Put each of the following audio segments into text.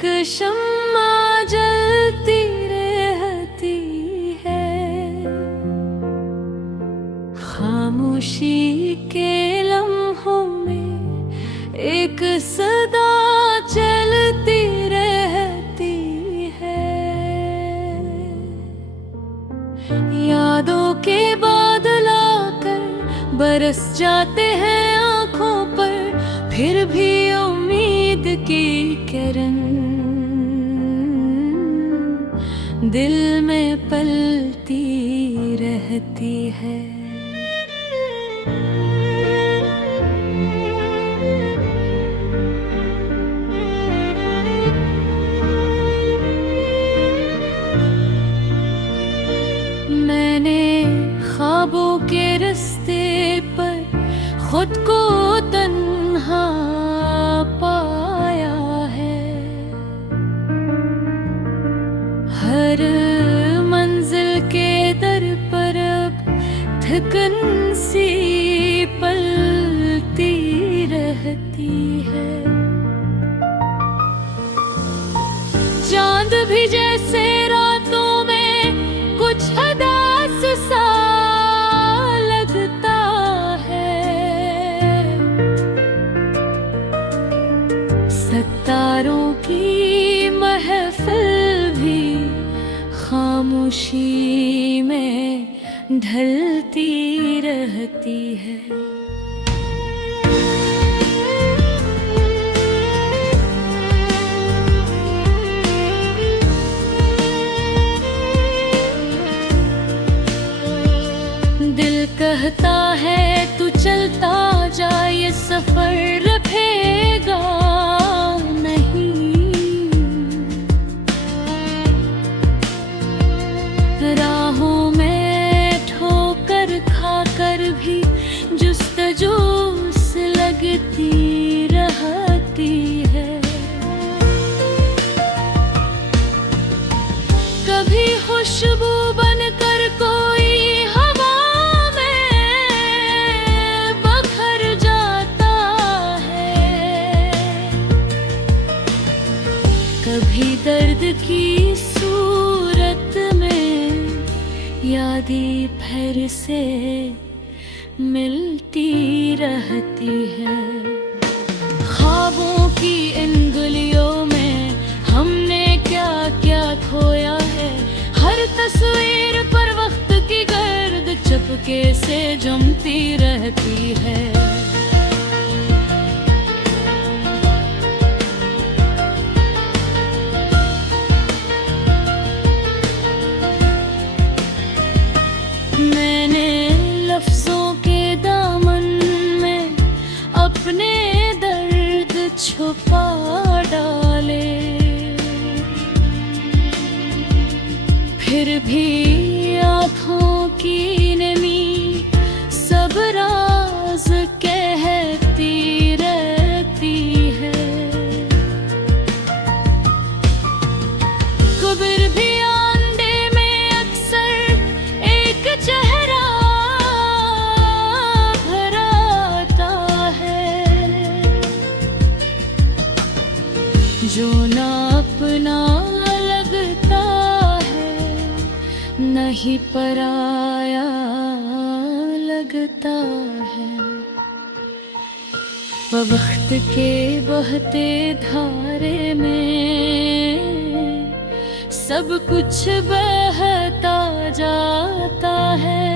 एक शम्मा जलती रहती है, खामोशी के लम्हों में एक सदा चलती रहती है। यादों के बादल आकर बरस जाते हैं आँखों पर, फिर भी उम्मीद की किरण दिल में पलती रहती है। मैंने ख्वाबों के रास्ते पर खुद को तन्हा पाया है। हर मंजिल के दर पर अब थकन सी पलती रहती है। चांद भी जैसे रातों में कुछ उदास सा लगता है। सितारों की महफिल भी खामोशी में ढलती रहती है। दिल कहता है तू चलता जा, ये सफर रखेगा नहीं। राहों में ठोकर खाकर भी जुस्तजू से लगती रहती है। कभी खुशबू बनकर कोई कभी दर्द की सूरत में यादें फिर से मिलती रहती है। ख्वाबों की इन गलियों में हमने क्या क्या खोया है। हर तस्वीर पर वक्त की गर्द चुपके से जमती रहती है। मैंने लफ्जों के दामन में अपने दर्द छुपा डाले, फिर भी आँखों की नमी सब राज कहती रहती है। कब्र भी चेहरा भराता है, जो ना अपना लगता है नहीं पराया लगता है। वक्त के बहते धारे में सब कुछ बहता जाता है।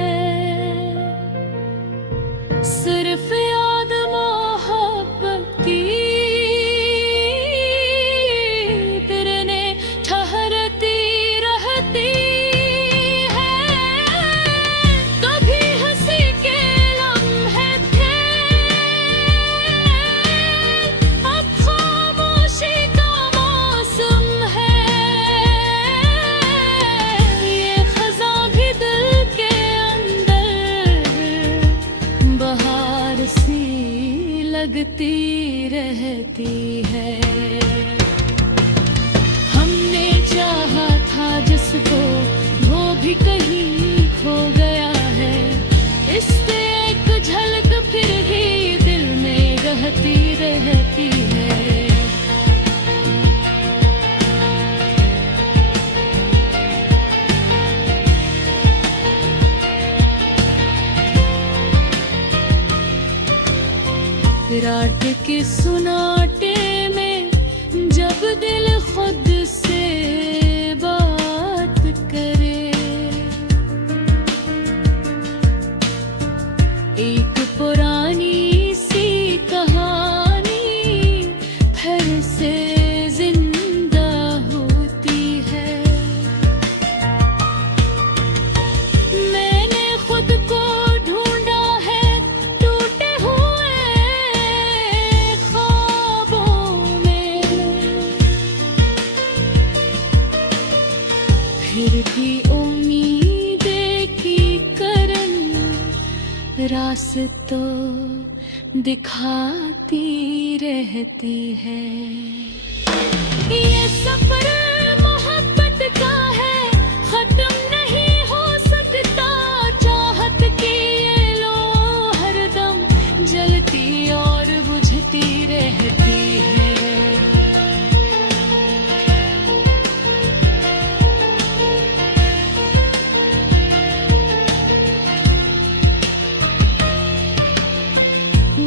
सिर्फ याद मोहब्बत की तेरे ने ठहरती रहती है। कभी हंसी के लम्हे थे, अब खामोशी का मौसम है। लगती रहती है। हमने चाहा था जिसको वो भी कहीं खो गया है। इससे एक झलक फिर भी दिल में रहती रहती है। के सुनाटे में जब दिल खुद से बात करे, एक पुरानी सी कहानी फिर से जिंदा होती है। मैंने खुद को ढूंढा है टूटे हुए ख्वाबों में, फिर भी उम्मीदें की करन रास्तों दिखाती रहती है। ये सफर मोहब्बत का है, खत्म नहीं हो सकता। चाहत की ये लो हरदम जलती और बुझती रहती है।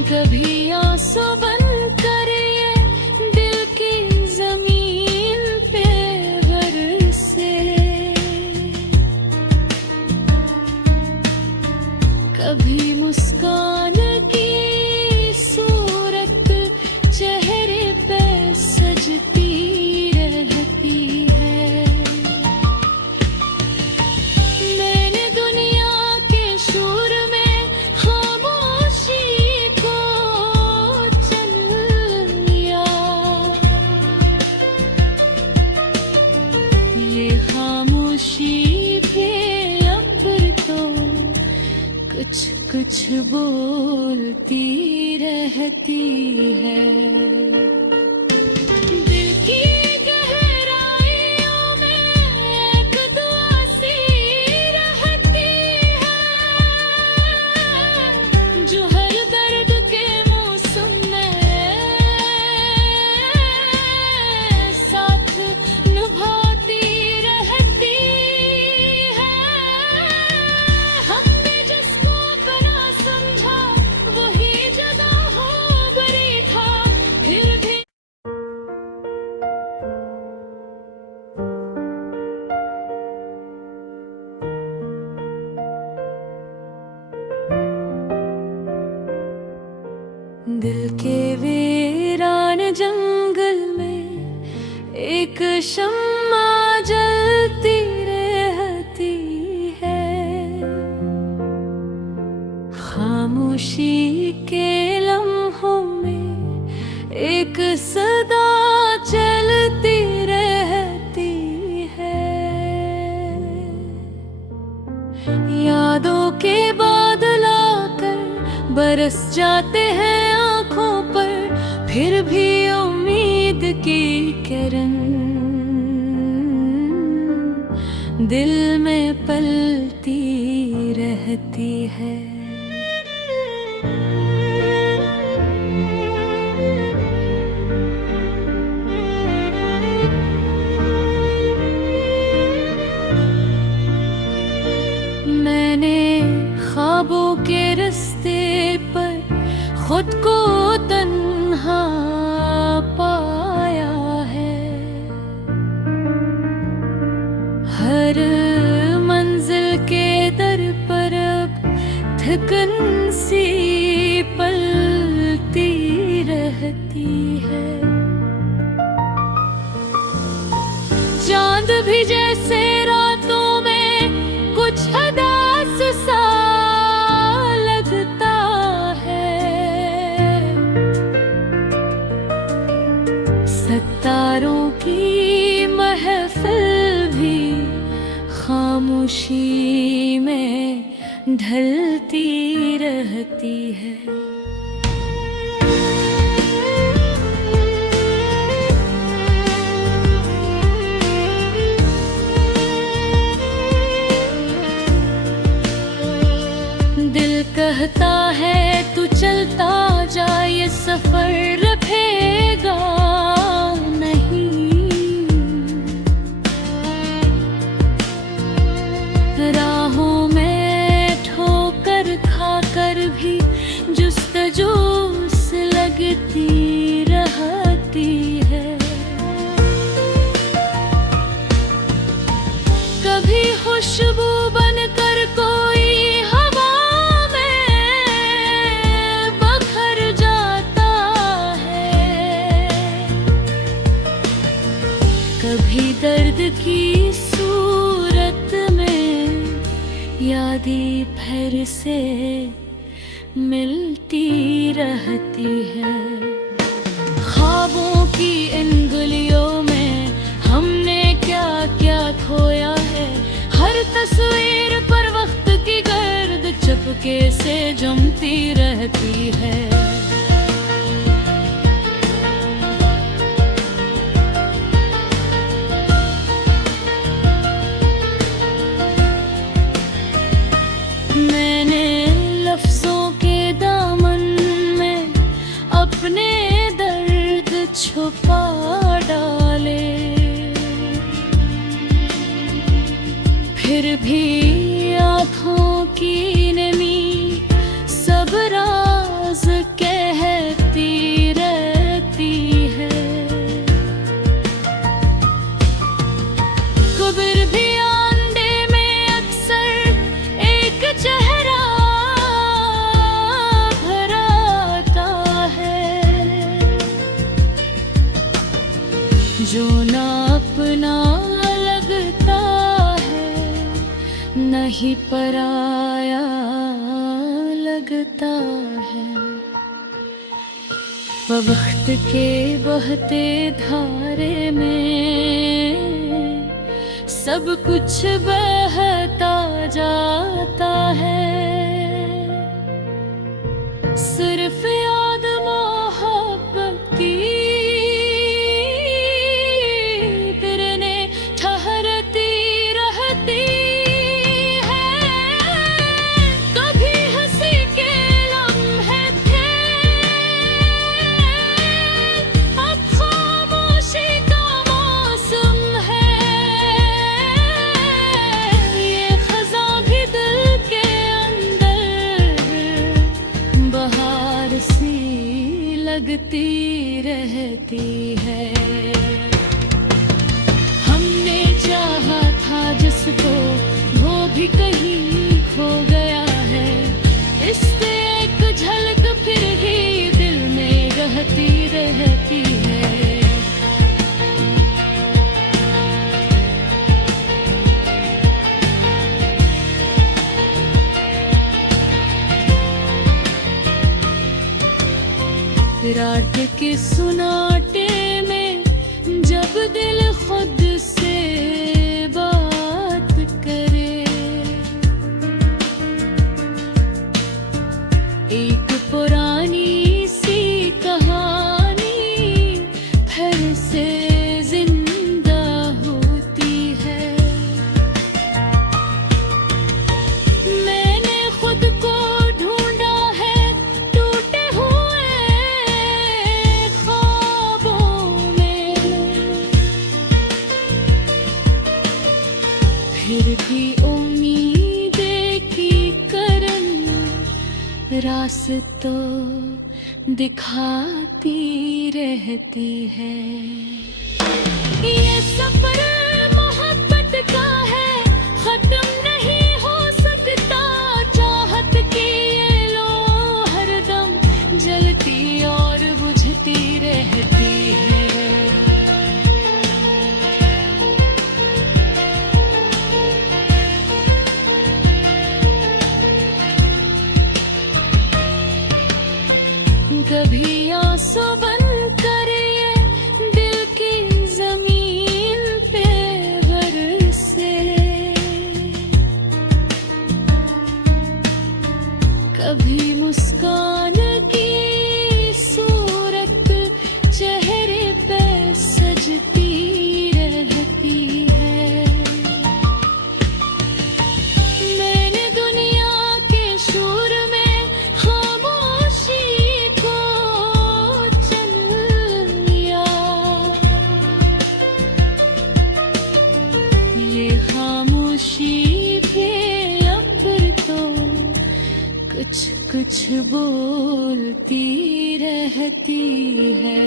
कभी आंसू बन कर ये दिल की जमीन पे बरसे, कभी मुस्कान की सूरत चेहरे पे सजती रहती है। मैंने दुनिया के शोर में खामोशी को चल लिया, ये खामोशी भी अब तो कुछ कुछ बोलती रहती है। दिल की गहराइयों में एक दुआ सी रहती है, जो हर दर्द के मौसम में साथ निभाती रहती है। हमने जिसको अपना समझा वही जुदा हो बरी था, फिर भी दिल के वीरान जंगल में एक शम्मा जलती रहती है। खामोशी के लम्हों में एक सदा चलती रहती है। यादों के बादल आकर बरस जाते हैं आँखों पर, फिर भी उम्मीद की किरण दिल में पलती रहती है। मैंने ख्वाबों के रास्ते पर खुद को तन्हा पाया है। हर मंजिल के दर पर अब थकन सी पलती रहती है। चांद भी जैसे रातों में कुछ उदास सा लगता है। सितारों की महफिल भी खामोशी में ढलती रहती है। दिल कहता है तू चलता जा, ये सफर रखेगा नहीं। राहों में ठोकर खाकर भी जो कभी दर्द की सूरत में यादें फिर से मिलती रहती है। ख्वाबों की इन गलियों में हमने क्या क्या खोया है। हर तस्वीर पर वक्त की गर्द चुपके से जमती रहती है। मैंने लफ्जों के दामन में अपने दर्द छुपा डाले, फिर भी आँखों की नमी सब राज कहती रहती है। कब्र भी अंधे में अक्सर एक चेहरा भर आता है, जो ना अपना लगता है नहीं पराया लगता है। वक्त के बहते धारे में सब कुछ बहता जाता है। सिर्फ याद मोहब्बत की तेरे ने ठहरती रहती है। कभी हंसी के लम्हे थे, अब खामोशी का मौसम है। ये खज़ां भी दिल के अंदर बहार सी लगती रहती है। हमने चाहा था जिसको वो भी कहीं खो गया है। इससे एक झलक फिर ही दिल में रहती रहती है। रात के सुनाटे में जब दिल खुद से बात करे, एक पुरानी सी कहानी फिर से जिंदा होती है। मैंने खुद को ढूंढा है टूटे हुए ख्वाबों में, फिर भी उम्मीदें की करन रास्तों दिखाती रहती है। ये सफर मोहब्बत का है, खत्म नहीं हो सकता। चाहत की ये लो हरदम जलती और बुझती रहती है। कभी आंसू बनकर ये दिल की जमीन पे बरसे, कभी मुस्कान की सूरत चेहरे पे सजती रहती है। मैंने दुनिया के शोर में खामोशी को चल लिया। ये खामोशी भी अब तो कुछ कुछ बोलती रहती है।